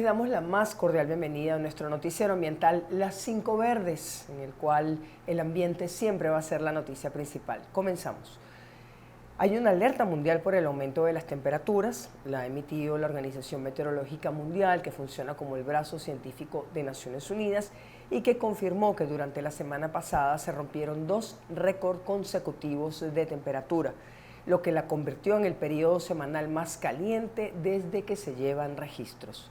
Les damos la más cordial bienvenida a nuestro noticiero ambiental Las 5 Verdes, en el cual el ambiente siempre va a ser la noticia principal. Comenzamos. Hay una alerta mundial por el aumento de las temperaturas, la ha emitido la Organización Meteorológica Mundial, que funciona como el brazo científico de Naciones Unidas y que confirmó que durante la semana pasada se rompieron 2 récords consecutivos de temperatura, lo que la convirtió en el periodo semanal más caliente desde que se llevan registros.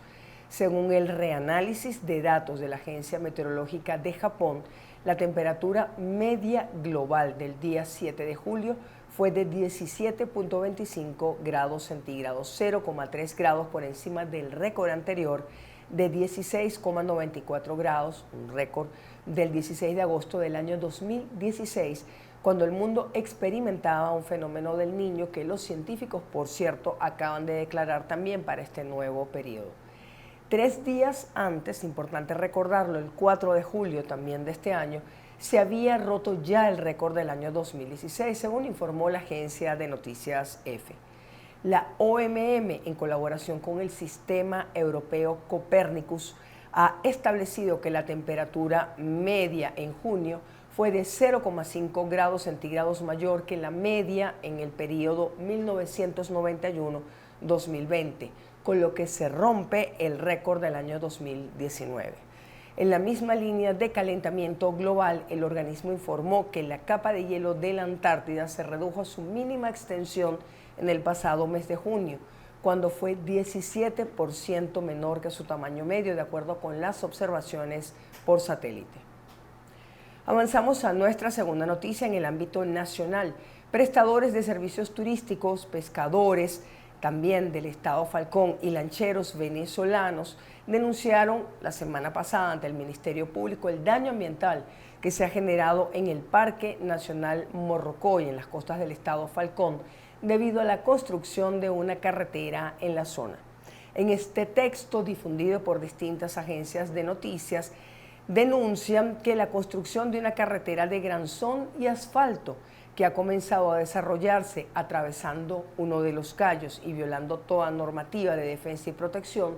Según el reanálisis de datos de la Agencia Meteorológica de Japón, la temperatura media global del día 7 de julio fue de 17.25 grados centígrados, 0,3 grados por encima del récord anterior de 16,94 grados, un récord del 16 de agosto del año 2016, cuando el mundo experimentaba un fenómeno del Niño que los científicos, por cierto, acaban de declarar también para este nuevo periodo. 3 días antes, importante recordarlo, el 4 de julio también de este año, se había roto ya el récord del año 2016, según informó la agencia de noticias EFE. La OMM, en colaboración con el Sistema Europeo Copernicus, ha establecido que la temperatura media en junio fue de 0,5 grados centígrados mayor que la media en el periodo 1991-2020, con lo que se rompe el récord del año 2019. En la misma línea de calentamiento global, el organismo informó que la capa de hielo de la Antártida se redujo a su mínima extensión en el pasado mes de junio, cuando fue 17% menor que su tamaño medio, de acuerdo con las observaciones por satélite. Avanzamos a nuestra segunda noticia en el ámbito nacional. Prestadores de servicios turísticos, pescadores, también del estado Falcón y lancheros venezolanos denunciaron la semana pasada ante el Ministerio Público el daño ambiental que se ha generado en el Parque Nacional Morrocoy, en las costas del estado Falcón, debido a la construcción de una carretera en la zona. En este texto, difundido por distintas agencias de noticias, denuncian que la construcción de una carretera de granzón y asfalto que ha comenzado a desarrollarse atravesando uno de los cayos y violando toda normativa de defensa y protección,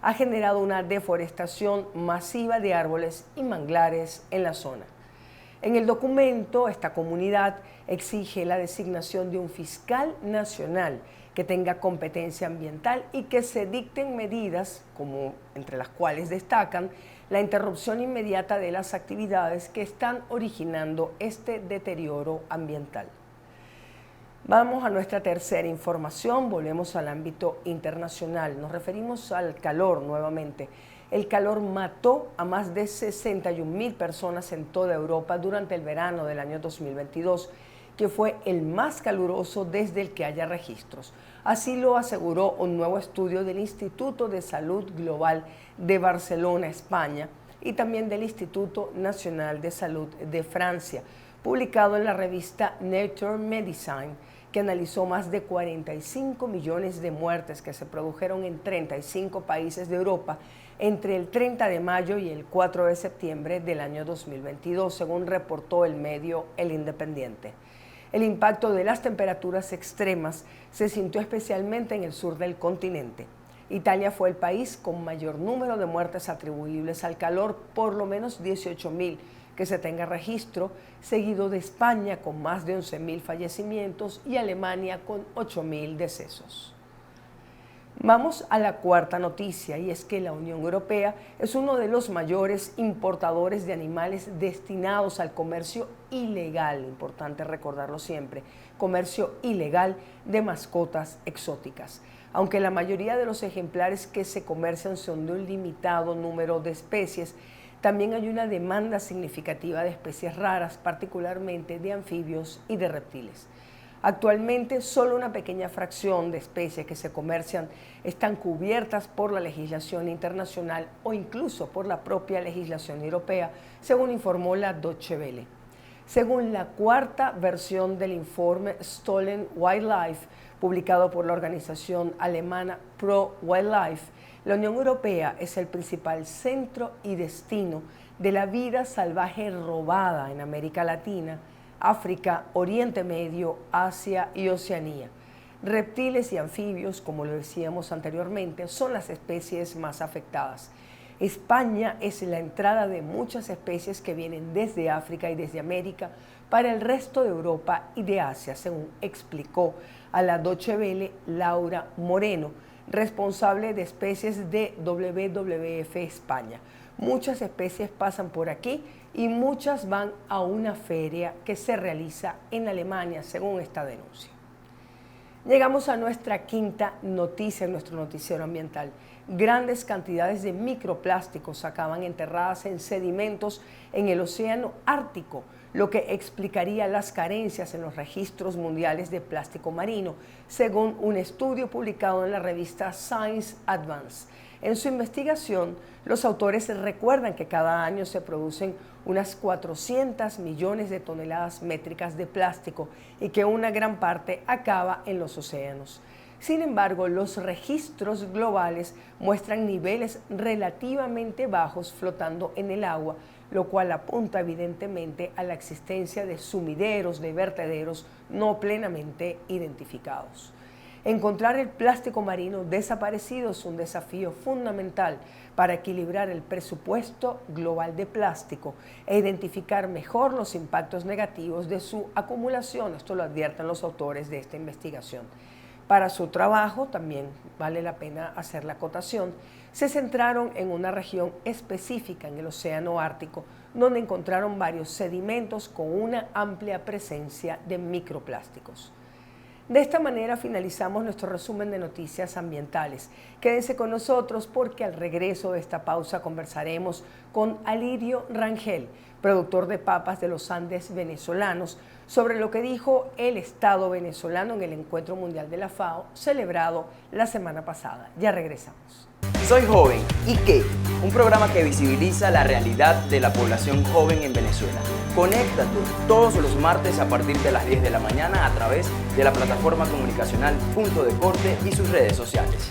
ha generado una deforestación masiva de árboles y manglares en la zona. En el documento, esta comunidad exige la designación de un fiscal nacional que tenga competencia ambiental y que se dicten medidas, como entre las cuales destacan la interrupción inmediata de las actividades que están originando este deterioro ambiental. Vamos a nuestra tercera información, volvemos al ámbito internacional. Nos referimos al calor nuevamente. El calor mató a más de 61.000 personas en toda Europa durante el verano del año 2022, que fue el más caluroso desde el que haya registros. Así lo aseguró un nuevo estudio del Instituto de Salud Global de Barcelona, España, y también del Instituto Nacional de Salud de Francia, publicado en la revista Nature Medicine, que analizó más de 45 millones de muertes que se produjeron en 35 países de Europa entre el 30 de mayo y el 4 de septiembre del año 2022, según reportó el medio El Independiente. El impacto de las temperaturas extremas se sintió especialmente en el sur del continente. Italia fue el país con mayor número de muertes atribuibles al calor, por lo menos 18.000 que se tenga registro, seguido de España con más de 11.000 fallecimientos y Alemania con 8.000 decesos. Vamos a la cuarta noticia, y es que la Unión Europea es uno de los mayores importadores de animales destinados al comercio ilegal, importante recordarlo siempre, comercio ilegal de mascotas exóticas. Aunque la mayoría de los ejemplares que se comercian son de un limitado número de especies, también hay una demanda significativa de especies raras, particularmente de anfibios y de reptiles. Actualmente, solo una pequeña fracción de especies que se comercian están cubiertas por la legislación internacional o incluso por la propia legislación europea, según informó la Deutsche Welle. Según la cuarta versión del informe Stolen Wildlife, publicado por la organización alemana Pro Wildlife, la Unión Europea es el principal centro y destino de la vida salvaje robada en América Latina, África, Oriente Medio, Asia y Oceanía. Reptiles y anfibios, como lo decíamos anteriormente, son las especies más afectadas. España es la entrada de muchas especies que vienen desde África y desde América para el resto de Europa y de Asia, según explicó a la Deutsche Welle Laura Moreno, responsable de especies de WWF España. Muchas especies pasan por aquí y muchas van a una feria que se realiza en Alemania, según esta denuncia. Llegamos a nuestra quinta noticia en nuestro noticiero ambiental. Grandes cantidades de microplásticos acaban enterradas en sedimentos en el océano Ártico, lo que explicaría las carencias en los registros mundiales de plástico marino, según un estudio publicado en la revista Science Advance. En su investigación, los autores recuerdan que cada año se producen unas 400 millones de toneladas métricas de plástico y que una gran parte acaba en los océanos. Sin embargo, los registros globales muestran niveles relativamente bajos flotando en el agua, lo cual apunta evidentemente a la existencia de sumideros, de vertederos no plenamente identificados. Encontrar el plástico marino desaparecido es un desafío fundamental para equilibrar el presupuesto global de plástico e identificar mejor los impactos negativos de su acumulación. Esto lo advierten los autores de esta investigación. Para su trabajo, también vale la pena hacer la acotación, se centraron en una región específica en el océano Ártico, donde encontraron varios sedimentos con una amplia presencia de microplásticos. De esta manera finalizamos nuestro resumen de noticias ambientales. Quédense con nosotros porque al regreso de esta pausa conversaremos con Alirio Rangel, productor de papas de los Andes venezolanos, sobre lo que dijo el Estado venezolano en el Encuentro Mundial de la FAO celebrado la semana pasada. Ya regresamos. Soy Joven, ¿y qué? Un programa que visibiliza la realidad de la población joven en Venezuela. Conéctate todos los martes a partir de las 10 de la mañana a través de la plataforma comunicacional Punto de Corte y sus redes sociales.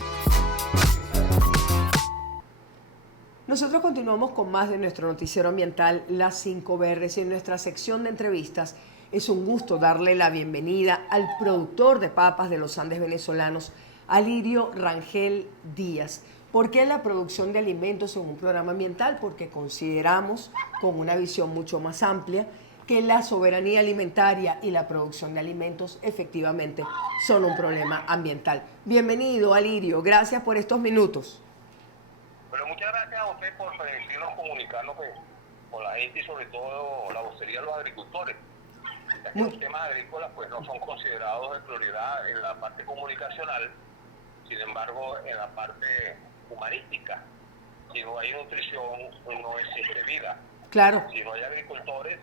Nosotros continuamos con más de nuestro noticiero ambiental, Las 5 Verdes, y en nuestra sección de entrevistas es un gusto darle la bienvenida al productor de papas de los Andes venezolanos, Alirio Rangel Díaz. ¿Por qué la producción de alimentos en un programa ambiental? Porque consideramos, con una visión mucho más amplia, que la soberanía alimentaria y la producción de alimentos efectivamente son un problema ambiental. Bienvenido, Alirio. Gracias por estos minutos. Bueno, muchas gracias a usted por permitirnos comunicarnos con la gente y sobre todo la vocería de los agricultores. Ya que los temas agrícolas pues no son considerados de prioridad en la parte comunicacional, sin embargo en la parte humanística. Si no hay nutrición, no existe vida. Claro. Si no hay agricultores,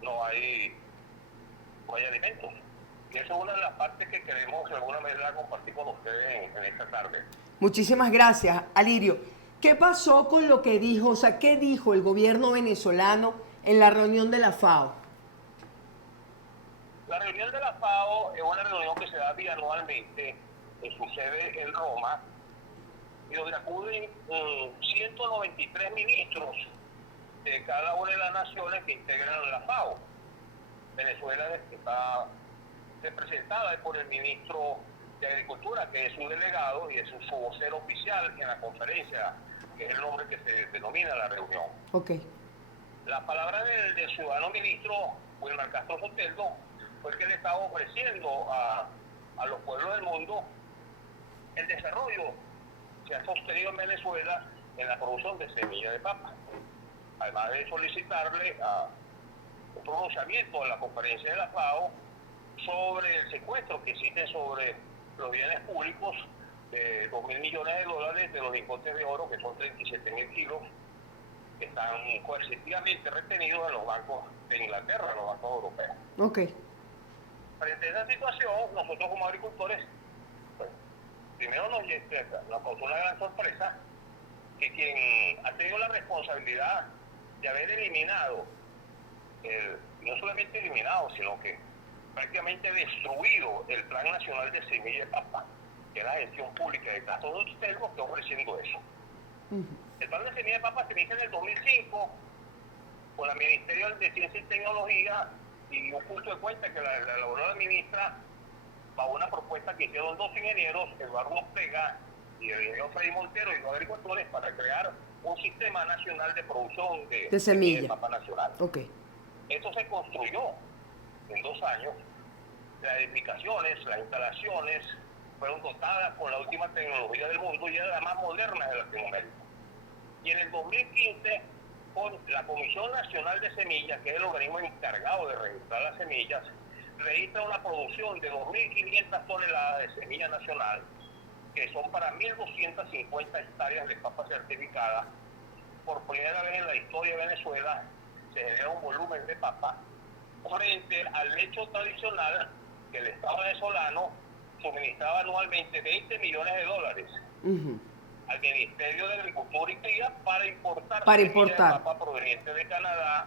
no hay alimentos. Y esa es una de las partes que queremos de alguna manera compartir con ustedes en esta tarde. Muchísimas gracias, Alirio. ¿Qué pasó con lo que dijo, o sea, qué dijo el gobierno venezolano en la reunión de la FAO? La reunión de la FAO es una reunión que se da bianualmente en su sede en Roma, y donde acuden 193 ministros de cada una de las naciones que integran la FAO. Venezuela está representada por el ministro de Agricultura, que es su delegado y es su vocero oficial en la conferencia, que es el nombre que se denomina la reunión. Okay. La palabra del ciudadano ministro Wilmar Castro Soteldo fue que le estaba ofreciendo a los pueblos del mundo el desarrollo que ha sostenido en Venezuela en la producción de semillas de papa. Además de solicitarle un pronunciamiento en la conferencia de la FAO sobre el secuestro que existe sobre los bienes públicos de $2.000 millones de los lingotes de oro, que son 37.000 kilos, que están coercitivamente retenidos en los bancos de Inglaterra, en los bancos europeos. Okay. Frente a esa situación, nosotros como agricultores, pues, primero nos causó una gran sorpresa que quien ha tenido la responsabilidad de haber eliminado, no solamente eliminado, sino que prácticamente destruido el Plan Nacional de Semilla de Papa, que es la gestión pública de Castro Soteldo, que está ofreciendo eso. El Plan de Semilla de Papa se inicia en el 2005 con el Ministerio de Ciencia y Tecnología, y un punto de cuenta que la elaboró la ministra bajo una propuesta que hicieron dos ingenieros, Eduardo Ortega y el ingeniero Freddy Montero, y los agricultores, para crear un sistema nacional de producción de semilla de papa nacional. Okay. Esto se construyó en 2 años. Las edificaciones, las instalaciones fueron dotadas con la última tecnología del mundo y era la más moderna de Latinoamérica. Y en el 2015, con la Comisión Nacional de Semillas, que es el organismo encargado de registrar las semillas, registra una producción de 2.500 toneladas de semilla nacional, que son para 1.250 hectáreas de papa certificada. Por primera vez en la historia de Venezuela se genera un volumen de papa frente al lecho tradicional que el Estado venezolano suministraba anualmente $20 millones al Ministerio de Agricultura y Cría para importar semillas de papa provenientes de Canadá,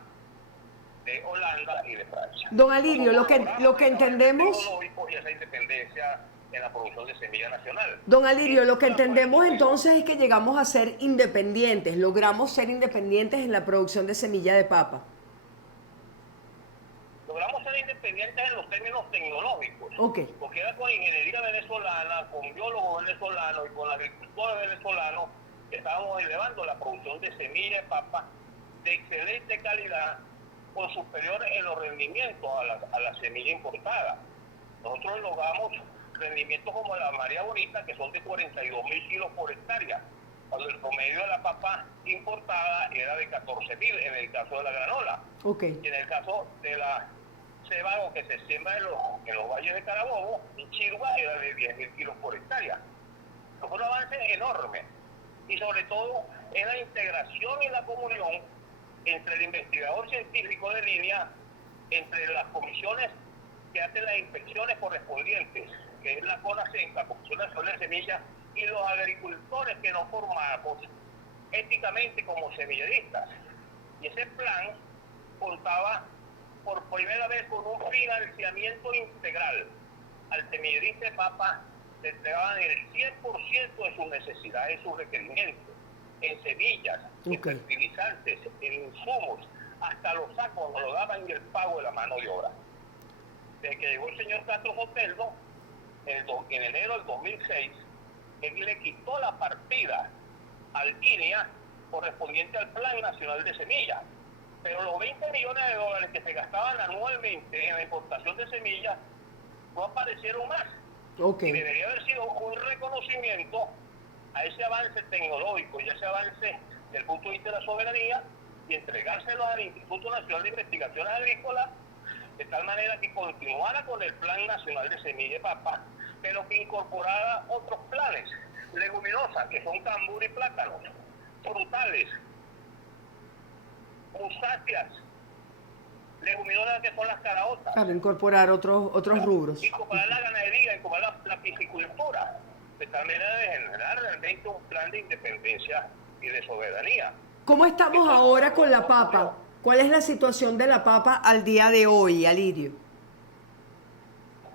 de Holanda y de Francia. Don Alirio, lo que entendemos... Y esa independencia en la producción de semilla nacional. Don Alirio, lo que entendemos entonces es que llegamos a ser independientes, logramos ser independientes en la producción de semilla de papa. Logramos ser independientes en los términos tecnológicos, porque era con ingeniería venezolana, con biólogos venezolanos y con agricultores venezolanos que estábamos elevando la producción de semilla de papa de excelente calidad, con superiores en los rendimientos a la semilla importada. Nosotros logramos rendimientos como la María Bonita, que son de 42.000 kilos por hectárea, cuando el promedio de la papa importada era de 14.000 en el caso de la granola. Y en el caso de la cebada que se siembra en los valles de Carabobo, en Chirua, era de 10.000 kilos por hectárea. Fue un avance enorme. Y sobre todo en la integración y la comunión entre el investigador científico de línea, entre las comisiones que hacen las inspecciones correspondientes, que es la CONASEM, la Comisión Nacional de Semillas, y los agricultores que nos formamos éticamente como semilleristas. Y ese plan contaba por primera vez con un financiamiento integral. Al semillerista de papa se entregaban el 100% de sus necesidades y sus requerimientos, en semillas, en fertilizantes, en insumos, hasta los sacos nos lo daban y el pago de la mano de obra. Desde que llegó el señor Castro Soteldo, en enero del 2006, él le quitó la partida al INEA correspondiente al Plan Nacional de Semillas. Pero los $20 millones que se gastaban anualmente en la importación de semillas no aparecieron más. Y debería haber sido un reconocimiento a ese avance tecnológico y a ese avance desde el punto de vista de la soberanía y entregárselo al Instituto Nacional de Investigaciones Agrícolas de tal manera que continuara con el Plan Nacional de Semilla de Papa, pero que incorporara otros planes, leguminosas, que son cambur y plátanos, frutales, musáceas, leguminosas que son las caraotas. Para incorporar otros rubros. Incorporar la ganadería, incorporar la piscicultura, de tal manera de generar realmente un plan de independencia y de soberanía. ¿Cómo estamos ahora con la papa? ¿Cuál es la situación de la papa al día de hoy, Alirio?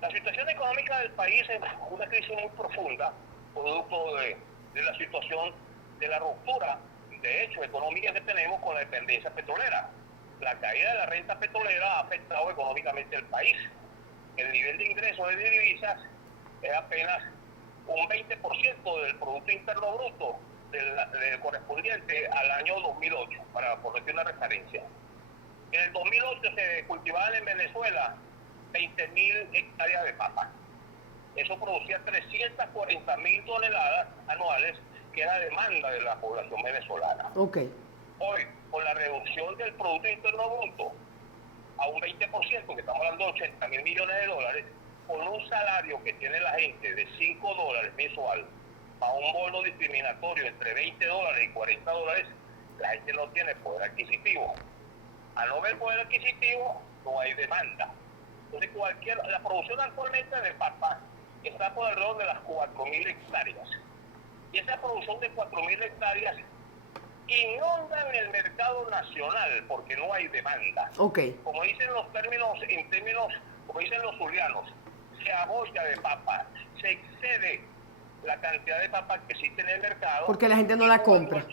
La situación económica del país es una crisis muy profunda, producto de la situación de la ruptura, de hecho, económica que tenemos con la dependencia petrolera. La caída de la renta petrolera ha afectado económicamente al país. El nivel de ingresos de divisas es apenas un 20% del Producto Interno Bruto del correspondiente al año 2008, para ponerte una referencia. En el 2008 se cultivaban en Venezuela 20.000 hectáreas de papa. Eso producía 340.000 toneladas anuales, que era demanda de la población venezolana. Hoy, con la reducción del Producto Interno Bruto a un 20%, que estamos hablando de $80.000 millones, con un salario que tiene la gente de $5 mensual, a un bono discriminatorio entre $20 y $40, la gente no tiene poder adquisitivo. Al no haber poder adquisitivo, no hay demanda. Entonces, la producción actualmente de papa está por alrededor de las 4.000 hectáreas. Y esa producción de 4.000 hectáreas inundan el mercado nacional porque no hay demanda. Como dicen como dicen los zulianos, se abolla de papa, se excede la cantidad de papa que existe en el mercado. Porque la gente no la compra.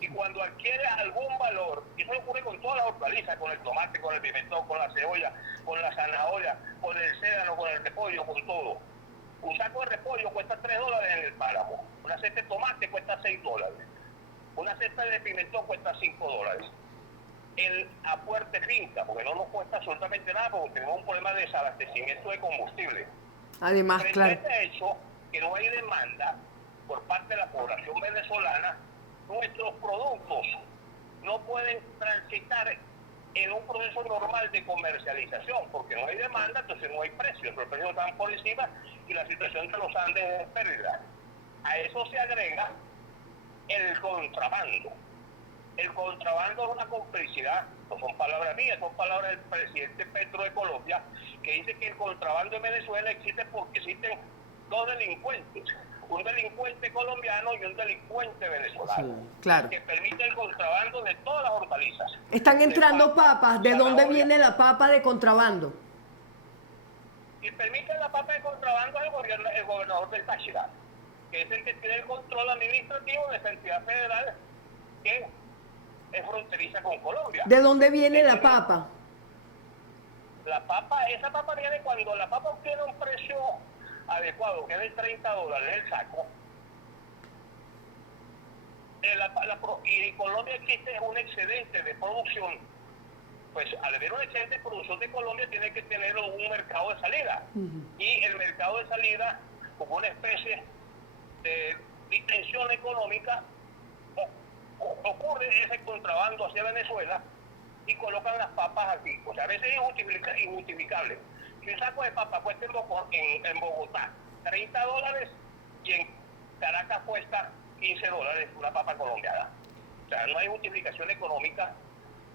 Y cuando adquiere algún valor, y eso ocurre con todas las hortalizas, con el tomate, con el pimentón, con la cebolla, con la zanahoria, con el cédano, con el repollo, con todo. Un saco de repollo cuesta $3 en el páramo. Una cesta de tomate cuesta $6. Una cesta de pimentón cuesta $5. El aporte finca, porque no nos cuesta absolutamente nada, porque tenemos un problema de desabastecimiento de combustible. Además, Frente claro. a este hecho, que no hay demanda por parte de la población venezolana, nuestros productos no pueden transitar en un proceso normal de comercialización, porque no hay demanda, entonces no hay precios, los precios están por encima y la situación de los Andes es pérdida. A eso se agrega el contrabando. El contrabando es una complicidad, no son palabras mías, son palabras del presidente Petro de Colombia, que dice que el contrabando en Venezuela existe porque existen dos delincuentes, un delincuente colombiano y un delincuente venezolano, Sí, claro. que permite el contrabando de todas las hortalizas. Están entrando papas. ¿De dónde zanahoria, viene la papa de contrabando? y permite la papa de contrabando al gobierno, el gobernador del Táchira, que es el que tiene el control administrativo de esa entidad federal que es fronteriza con Colombia. ¿De dónde viene la papa? La papa, esa papa viene cuando la papa obtiene un precio adecuado, que es de $30 el saco. Y en Colombia existe un excedente de producción. Pues al haber un excedente de producción de Colombia tiene que tener un mercado de salida. Y el mercado de salida, como una especie de distensión económica, ocurre ese contrabando hacia Venezuela y colocan las papas aquí. O sea, a veces es injustificable. Si un saco de papas cuesta en Bogotá $30 y en Caracas cuesta $15 una papa colombiana. O sea, no hay justificación económica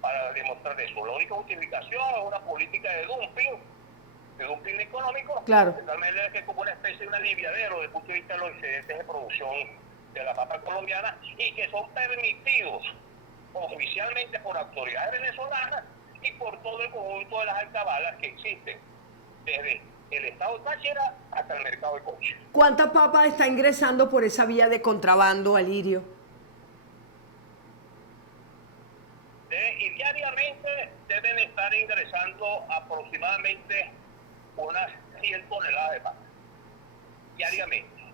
para demostrar eso. La única justificación es una política de dumping económico, Claro. de tal manera que es como una especie de un aliviadero desde el punto de vista de los excedentes de producción de la papa colombiana y que son permitidos oficialmente por autoridades venezolanas y por todo el conjunto de las alcabalas que existen, desde el estado de Táchira hasta el mercado de Coche. ¿Cuánta papa está ingresando por esa vía de contrabando, Alirio? Y diariamente deben estar ingresando aproximadamente unas 100 toneladas de papa. Diariamente.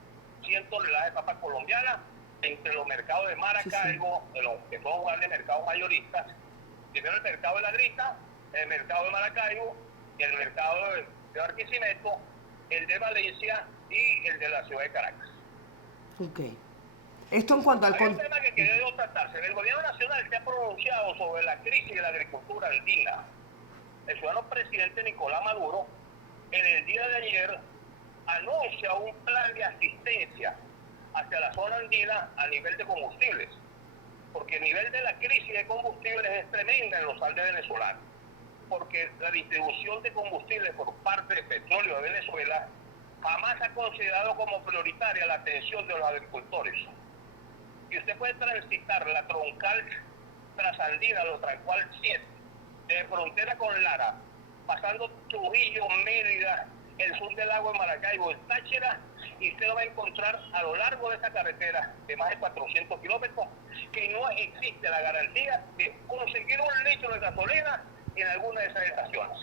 100 toneladas de papa colombiana entre los mercados de Maracaibo, de los que son grandes mercados mayoristas. Primero el mercado de La Grita, el mercado de Maracaibo, el mercado de Barquisimeto, el de Valencia y el de la ciudad de Caracas. Ok. Esto en cuanto al... Hay un tema que quería tratarse. El gobierno nacional se ha pronunciado sobre la crisis de la agricultura andina. El ciudadano presidente Nicolás Maduro, en el día de ayer, anuncia un plan de asistencia hacia la zona andina a nivel de combustibles, porque el nivel de la crisis de combustibles es tremenda en los Andes venezolanos, porque la distribución de combustibles por parte de Petróleo de Venezuela jamás ha considerado como prioritaria la atención de los agricultores. Y usted puede transitar la troncal trasandina, la troncal 7, de frontera con Lara, pasando Trujillo, Mérida, el sur del lago de Maracaibo, el Táchira, y usted va a encontrar a lo largo de esa carretera de más de 400 kilómetros que no existe la garantía de conseguir un litro de gasolina en alguna de esas estaciones.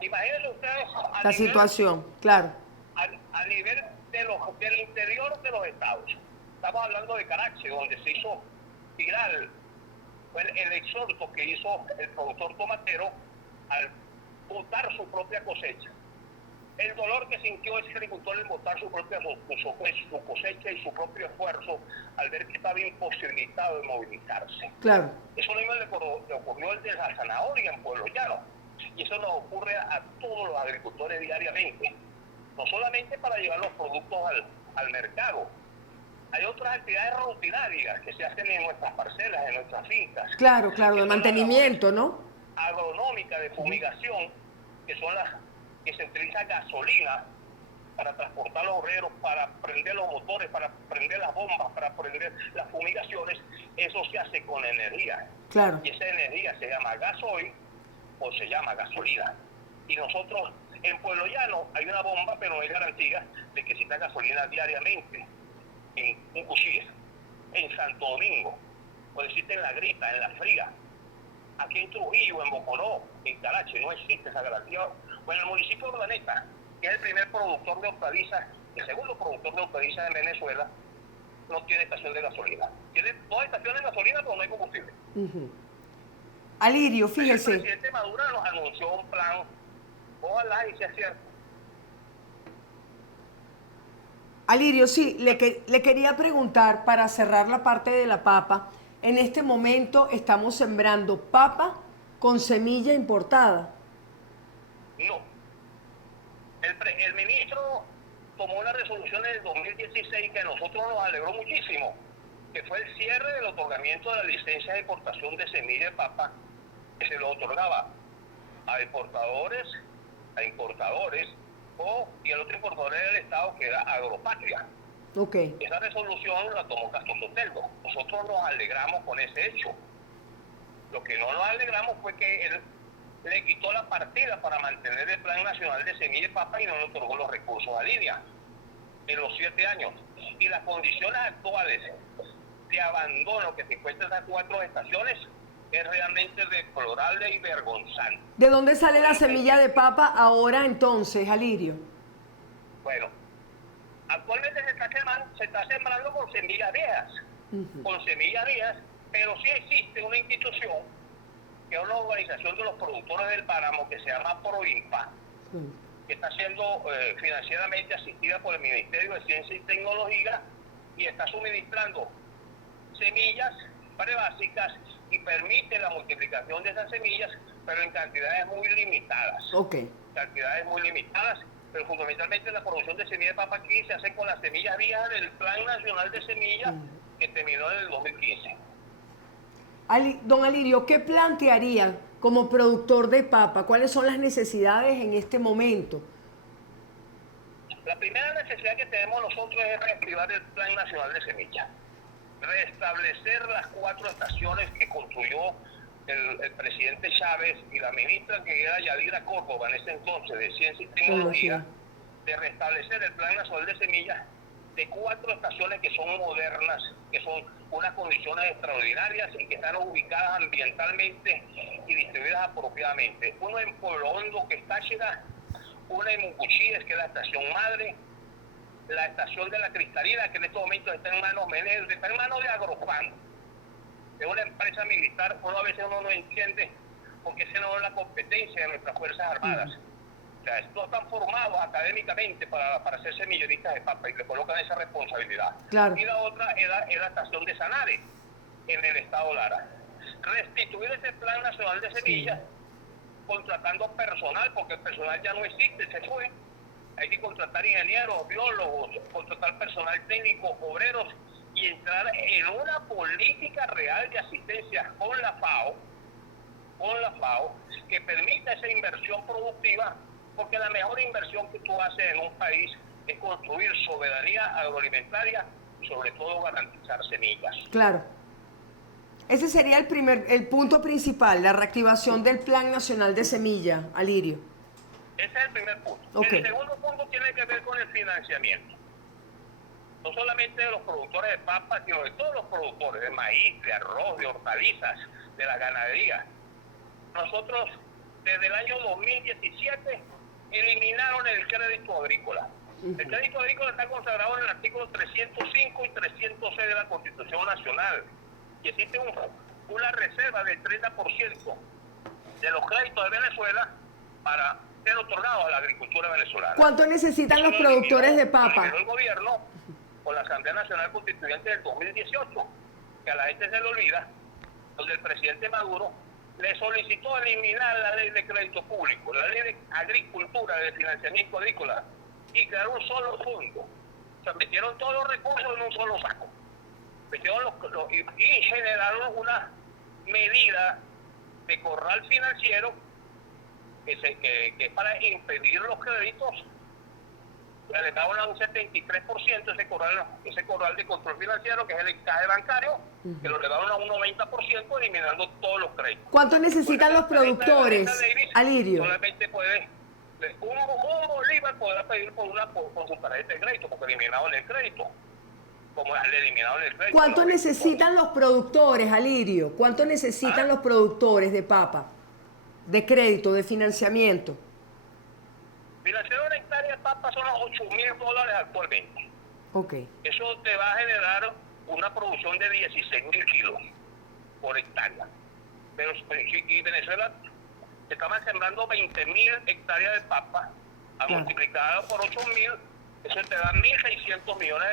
Imagínense ustedes La situación, claro. A nivel del interior de los estados. Estamos hablando de Caracas, donde se hizo viral el exhorto que hizo el productor tomatero al botar su propia cosecha. El dolor que sintió ese agricultor en botar su cosecha y su propio esfuerzo al ver que estaba imposibilitado de movilizarse. Claro. Eso mismo le ocurrió el de la zanahoria en Pueblo Llano. Y eso nos ocurre a todos los agricultores diariamente. No solamente para llevar los productos al mercado. Hay otras actividades rutinarias que se hacen en nuestras parcelas, en nuestras fincas. Claro, claro, de mantenimiento, ¿no? Agronómica, de fumigación, que son las que se utiliza gasolina para transportar los obreros, para prender los motores, para prender las bombas, para prender las fumigaciones. Eso se hace con energía. Claro. Y esa energía se llama gasoil o se llama gasolina. Y nosotros en Pueblo Llano hay una bomba, pero no hay garantía de que exista gasolina diariamente. En Cuchilla, en Santo Domingo, o existe en La Grita, en La Fría. Aquí en Trujillo, en Bocoró, en Carache, no existe esa garantía. Bueno, el municipio de Urdaneta, que es el primer productor de hortalizas, el segundo productor de hortalizas en Venezuela, no tiene estación de gasolina. Tiene 2 estaciones de gasolina, pero no hay combustible. Alirio, fíjese. El presidente Maduro nos anunció un plan, ojalá y sea cierto. Alirio, sí, le quería preguntar para cerrar la parte de la papa. En este momento estamos sembrando papa con semilla importada. No. El ministro tomó una resolución en el 2016 que a nosotros nos alegró muchísimo, que fue el cierre del otorgamiento de la licencia de importación de semilla de papa, que se lo otorgaba a importadores, y el otro importador era el Estado, que era Agropatria. Okay. Esa resolución la tomó Castro Soteldo. Nosotros nos alegramos con ese hecho. Lo que no nos alegramos fue que él le quitó la partida para mantener el Plan Nacional de Semilla de Papa y no le otorgó los recursos a línea en los 7 años. Y las condiciones actuales de abandono que se encuentran en las 4 estaciones es realmente deplorable y vergonzante. ¿De dónde sale la semilla de papa ahora entonces, Alirio? Bueno, actualmente se está sembrando con semillas viejas, pero sí existe una institución, que es una organización de los productores del páramo, que se llama ProIMPA, que está siendo financieramente asistida por el Ministerio de Ciencia y Tecnología y está suministrando semillas prebásicas y permite la multiplicación de esas semillas, pero en cantidades muy limitadas. Cantidades muy limitadas, pero fundamentalmente la producción de semillas de papa aquí se hace con las semillas viejas del Plan Nacional de Semillas que terminó en el 2015. Don Alirio, ¿qué plantearía como productor de papa? ¿Cuáles son las necesidades en este momento? La primera necesidad que tenemos nosotros es reactivar el Plan Nacional de Semillas, restablecer las 4 estaciones que construyó el presidente Chávez y la ministra, que era Yadira Córdoba en ese entonces, de Ciencia y Tecnología, de restablecer el Plan Nacional de Semillas de 4 estaciones que son modernas, que son unas condiciones extraordinarias y que están ubicadas ambientalmente y distribuidas apropiadamente. Uno en Pueblo Hondo, que es Táchira, una en Mucuchíes, que es la estación madre, la estación de la Cristalina, que en estos momentos está en manos de Agropan, de una empresa militar. A veces uno no entiende porque esa no es la competencia de nuestras Fuerzas Armadas. O sea, no están formados académicamente para ser semilleristas de papa y le colocan esa responsabilidad. Claro. Y la otra es la estación de Sanare, en el estado Lara. Restituir ese Plan Nacional de Semillas, contratando personal, porque el personal ya no existe, se fue. Hay que contratar ingenieros, biólogos, contratar personal técnico, obreros, y entrar en una política real de asistencia con la FAO, que permita esa inversión productiva, porque la mejor inversión que tú haces en un país es construir soberanía agroalimentaria y sobre todo garantizar semillas. Claro. Ese sería el punto principal, la reactivación del Plan Nacional de Semilla, Alirio. Ese es el primer punto. El segundo punto tiene que ver con el financiamiento. No solamente de los productores de papas, sino de todos los productores de maíz, de arroz, de hortalizas, de la ganadería. Nosotros, desde el año 2017, eliminaron el crédito agrícola. El crédito agrícola está consagrado en el artículo 305 y 306 de la Constitución Nacional. Y existe una reserva del 30% de los créditos de Venezuela para ser otorgados a la agricultura venezolana. ¿Cuánto necesitan los productores de papa? El gobierno, con la Asamblea Nacional Constituyente del 2018, que a la gente se le olvida, donde el presidente Maduro le solicitó eliminar la ley de crédito público, la ley de agricultura, de financiamiento agrícola, y crear un solo fondo. O sea, metieron todos los recursos en un solo saco. Metieron y generaron una medida de corral financiero que es para impedir los créditos. Le daban a un 73% ese corral de control financiero, que es el encaje bancario, que lo le daban a un 90%, eliminando todos los créditos. ¿Cuánto necesitan los productores, Alirio? Solamente un bolívar podrá pedir por su tarjeta de crédito, porque eliminaron el crédito. como le eliminaron el crédito. ¿Cuánto necesitan los productores, Alirio? ¿Cuánto necesitan los productores de papa? De crédito, de financiamiento. Financiar una hectárea de papa son los $8,000 actualmente. Ok. Eso te va a generar una producción de 16,000 kilos por hectárea. Pero y Venezuela te estaban sembrando 20,000 hectáreas de papa, multiplicado por 8,000, eso te da $1,600 millones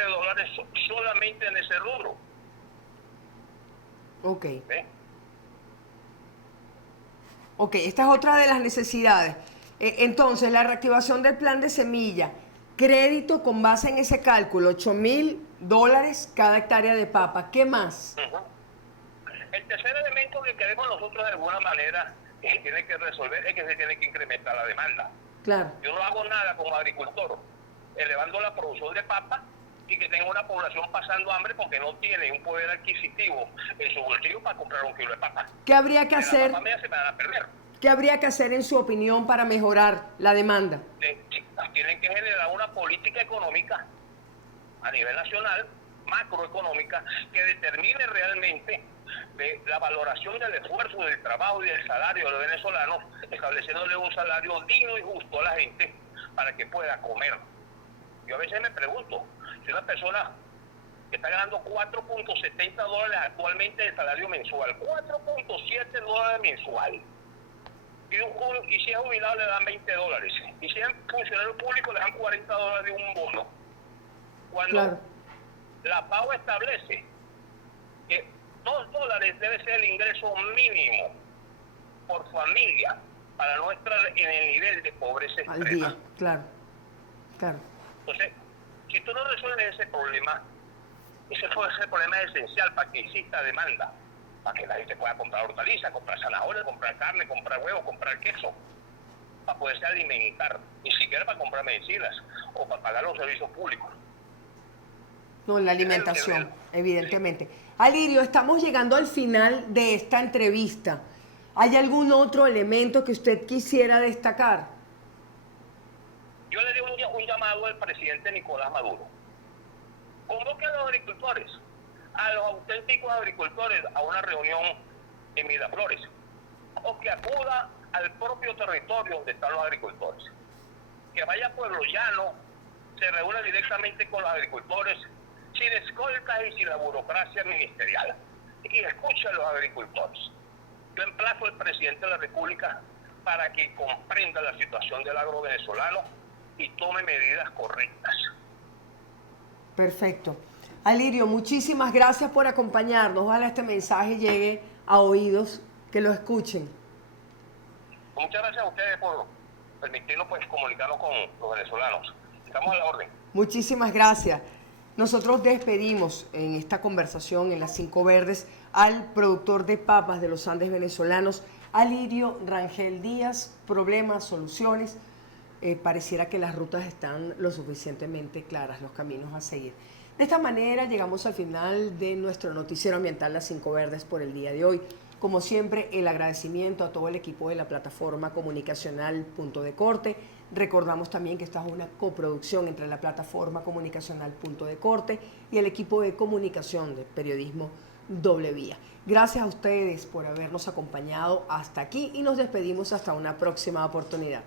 solamente en ese rubro. Ok. ¿Ves? Ok, esta es otra de las necesidades. Entonces, la reactivación del plan de semilla, crédito con base en ese cálculo, $8,000 cada hectárea de papa. ¿Qué más? El tercer elemento que queremos nosotros de alguna manera que tiene que resolver es que se tiene que incrementar la demanda. Claro. Yo no hago nada como agricultor, elevando la producción de papa y que tenga una población pasando hambre porque no tiene un poder adquisitivo en su bolsillo para comprar un kilo de papa. ¿Qué habría que hacer? Las papas se van a perder. ¿Qué habría que hacer en su opinión para mejorar la demanda? Tienen que generar una política económica a nivel nacional, macroeconómica, que determine realmente la valoración del esfuerzo, del trabajo y del salario de los venezolanos, estableciéndole un salario digno y justo a la gente para que pueda comer. Yo a veces me pregunto, si una persona que está ganando $4.70 actualmente de salario mensual, $4.7 mensual, y si es jubilado le dan $20, y si es funcionario público le dan $40 de un bono. Cuando la FAO establece que $2 debe ser el ingreso mínimo por familia para no estar en el nivel de pobreza extrema. Al día, claro. Entonces, si tú no resuelves ese problema, ese problema es esencial para que exista demanda, para que la gente pueda comprar hortalizas, comprar zanahorias, comprar carne, comprar huevos, comprar queso, para poderse alimentar, ni siquiera para comprar medicinas o para pagar los servicios públicos. No, la alimentación, evidentemente. Alirio, estamos llegando al final de esta entrevista. ¿Hay algún otro elemento que usted quisiera destacar? Yo le doy un llamado al presidente Nicolás Maduro. Convoque a los agricultores, a los auténticos agricultores, a una reunión en Miraflores, o que acuda al propio territorio donde están los agricultores. Que vaya a Pueblo Llano, se reúna directamente con los agricultores, sin escoltas y sin la burocracia ministerial, y escuche a los agricultores. Yo emplazo al presidente de la República para que comprenda la situación del agro venezolano y tome medidas correctas. Perfecto. Alirio, muchísimas gracias por acompañarnos. Ojalá este mensaje llegue a oídos que lo escuchen. Muchas gracias a ustedes por permitirnos comunicarnos con los venezolanos. Estamos a la orden. Muchísimas gracias. Nosotros despedimos en esta conversación en las 5 Verdes al productor de papas de los Andes venezolanos, Alirio Rangel Díaz. Problemas, soluciones. Pareciera que las rutas están lo suficientemente claras, los caminos a seguir. De esta manera llegamos al final de nuestro noticiero ambiental Las 5 Verdes por el día de hoy. Como siempre, el agradecimiento a todo el equipo de la plataforma comunicacional Punto de Corte. Recordamos también que esta es una coproducción entre la plataforma comunicacional Punto de Corte y el equipo de comunicación de periodismo Doble Vía. Gracias a ustedes por habernos acompañado hasta aquí y nos despedimos hasta una próxima oportunidad.